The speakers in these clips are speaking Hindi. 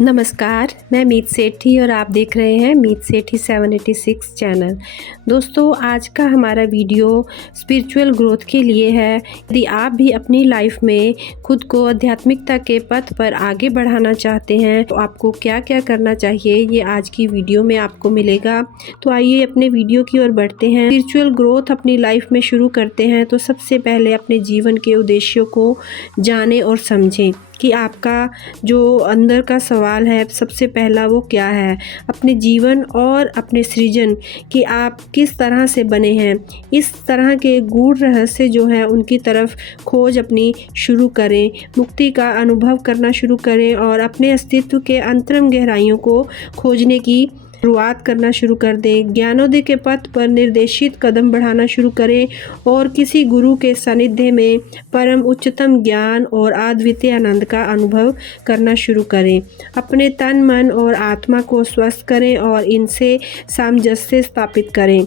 नमस्कार, मैं मीत सेठी और आप देख रहे हैं मीत सेठी 786 चैनल। दोस्तों, आज का हमारा वीडियो स्पिरिचुअल ग्रोथ के लिए है। यदि आप भी अपनी लाइफ में खुद को आध्यात्मिकता के पथ पर आगे बढ़ाना चाहते हैं तो आपको क्या क्या करना चाहिए, ये आज की वीडियो में आपको मिलेगा। तो आइए अपने वीडियो की ओर बढ़ते हैं। स्पिरिचुअल ग्रोथ अपनी लाइफ में शुरू करते हैं तो सबसे पहले अपने जीवन के उद्देश्यों को जानें और समझें कि आपका जो अंदर का सवाल है सबसे पहला वो क्या है, अपने जीवन और अपने सृजन कि आप किस तरह से बने हैं। इस तरह के गूढ़ रहस्य जो है उनकी तरफ खोज अपनी शुरू करें, मुक्ति का अनुभव करना शुरू करें और अपने अस्तित्व के अंतरंग गहराइयों को खोजने की शुरुआत करना शुरू कर दें। ज्ञानोदय के पथ पर निर्देशित कदम बढ़ाना शुरू करें और किसी गुरु के सानिध्य में परम उच्चतम ज्ञान और अद्वितीय आनंद का अनुभव करना शुरू करें। अपने तन, मन और आत्मा को स्वस्थ करें और इनसे सामंजस्य स्थापित करें।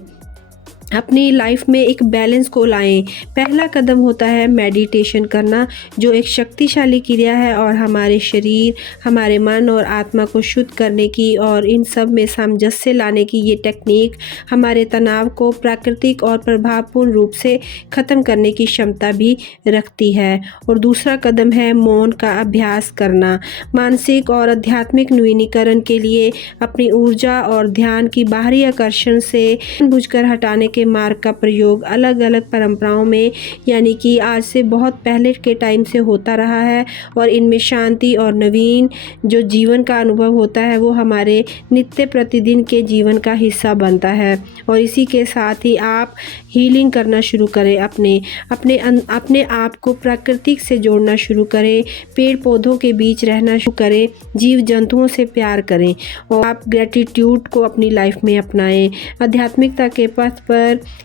अपनी लाइफ में एक बैलेंस को लाएं। पहला कदम होता है मेडिटेशन करना, जो एक शक्तिशाली क्रिया है और हमारे शरीर, हमारे मन और आत्मा को शुद्ध करने की और इन सब में सामंजस्य लाने की ये टेक्निक हमारे तनाव को प्राकृतिक और प्रभावपूर्ण रूप से ख़त्म करने की क्षमता भी रखती है। और दूसरा कदम है मौन का अभ्यास करना। मानसिक और आध्यात्मिक नवीनीकरण के लिए अपनी ऊर्जा और ध्यान की बाहरी आकर्षण से जानबूझकर हटाने के मार्ग का प्रयोग अलग अलग परंपराओं में, यानी कि आज से बहुत पहले के टाइम से होता रहा है और इनमें शांति और नवीन जो जीवन का अनुभव होता है वो हमारे नित्य प्रतिदिन के जीवन का हिस्सा बनता है। और इसी के साथ ही आप हीलिंग करना शुरू करें, अपने आप को प्रकृति से जोड़ना शुरू करें, पेड़ पौधों के बीच रहना शुरू करें, जीव जंतुओं से प्यार करें और आप ग्रेटिट्यूड को अपनी लाइफ में अपनाएं। आध्यात्मिकता के पथ पर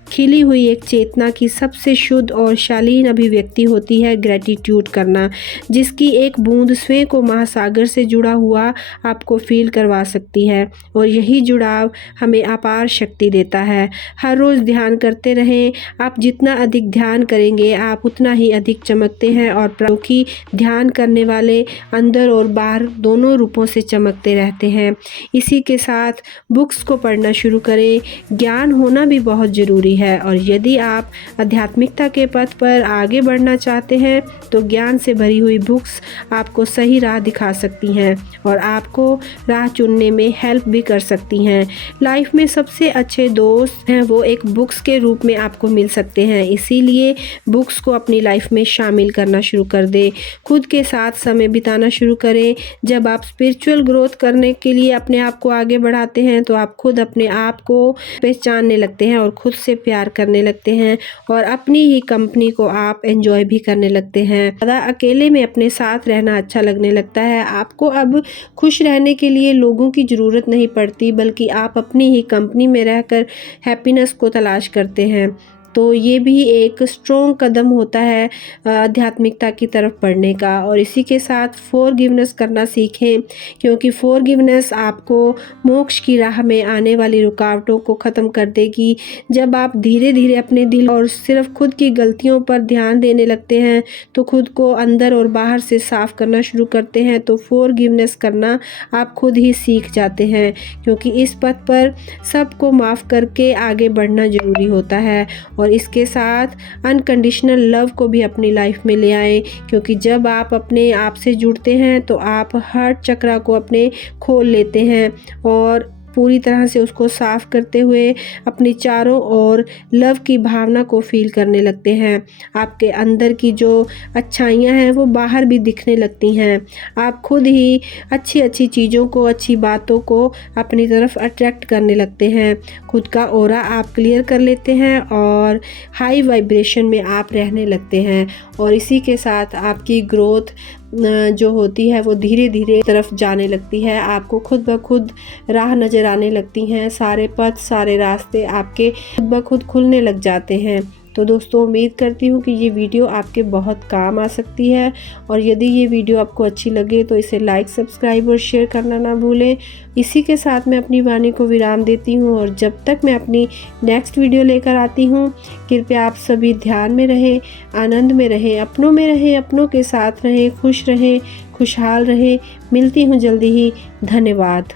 खिली हुई एक चेतना की सबसे शुद्ध और शालीन अभिव्यक्ति होती है ग्रेटिट्यूड करना, जिसकी एक बूंद स्वयं को महासागर से जुड़ा हुआ आपको फील करवा सकती है और यही जुड़ाव हमें अपार शक्ति देता है। हर रोज़ ध्यान करते रहें। आप जितना अधिक ध्यान करेंगे आप उतना ही अधिक चमकते हैं और क्योंकि ध्यान करने वाले अंदर और बाहर दोनों रूपों से चमकते रहते हैं। इसी के साथ बुक्स को पढ़ना शुरू करें। ज्ञान होना भी बहुत ज़रूरी है और यदि आप आध्यात्मिकता के पथ पर आगे बढ़ना चाहते हैं तो ज्ञान से भरी हुई बुक्स आपको सही राह दिखा सकती हैं और आपको राह चुनने में हेल्प भी कर सकती हैं। लाइफ में सबसे अच्छे दोस्त हैं वो एक बुक्स के रूप में आपको मिल सकते हैं, इसीलिए बुक्स को अपनी लाइफ में शामिल करना शुरू कर दें। खुद के साथ समय बिताना शुरू करें। जब आप स्पिरिचुअल ग्रोथ करने के लिए अपने आप को आगे बढ़ाते हैं तो आप खुद अपने आप को पहचानने लगते हैं और खुद से प्यार करने लगते हैं और अपनी ही कंपनी को आप एंजॉय भी करने लगते हैं। ज़्यादा अकेले में अपने साथ रहना अच्छा लगने लगता है। आपको अब खुश रहने के लिए लोगों की ज़रूरत नहीं पड़ती, बल्कि आप अपनी ही कंपनी में रहकर हैप्पीनेस को तलाश करते हैं। तो ये भी एक स्ट्रॉन्ग कदम होता है आध्यात्मिकता की तरफ बढ़ने का। और इसी के साथ फॉरगिवनेस करना सीखें, क्योंकि फॉरगिवनेस आपको मोक्ष की राह में आने वाली रुकावटों को ख़त्म कर देगी। जब आप धीरे धीरे अपने दिल और सिर्फ खुद की गलतियों पर ध्यान देने लगते हैं तो खुद को अंदर और बाहर से साफ करना शुरू करते हैं तो फॉरगिवनेस करना आप खुद ही सीख जाते हैं, क्योंकि इस पथ पर सबको माफ़ करके आगे बढ़ना ज़रूरी होता है। और इसके साथ अनकंडीशनल लव को भी अपनी लाइफ में ले आएं, क्योंकि जब आप अपने आप से जुड़ते हैं तो आप हार्ट चक्रा को अपने खोल लेते हैं और पूरी तरह से उसको साफ करते हुए अपनी चारों ओर लव की भावना को फील करने लगते हैं। आपके अंदर की जो अच्छाइयाँ हैं वो बाहर भी दिखने लगती हैं। आप खुद ही अच्छी अच्छी चीज़ों को, अच्छी बातों को अपनी तरफ अट्रैक्ट करने लगते हैं। खुद का ऑरा आप क्लियर कर लेते हैं और हाई वाइब्रेशन में आप रहने लगते हैं और इसी के साथ आपकी ग्रोथ जो होती है वो धीरे धीरे तरफ जाने लगती है। आपको खुद ब खुद राह नज़र आने लगती हैं। सारे पथ, सारे रास्ते आपके खुद ब खुद खुलने लग जाते हैं। तो दोस्तों, उम्मीद करती हूँ कि ये वीडियो आपके बहुत काम आ सकती है और यदि ये वीडियो आपको अच्छी लगे तो इसे लाइक, सब्सक्राइब और शेयर करना ना भूलें। इसी के साथ मैं अपनी वाणी को विराम देती हूँ और जब तक मैं अपनी नेक्स्ट वीडियो लेकर आती हूँ, कृपया आप सभी ध्यान में रहें, आनंद में रहें, अपनों में रहें, अपनों के साथ रहें, खुश रहें, खुशहाल रहें। मिलती हूँ जल्दी ही। धन्यवाद।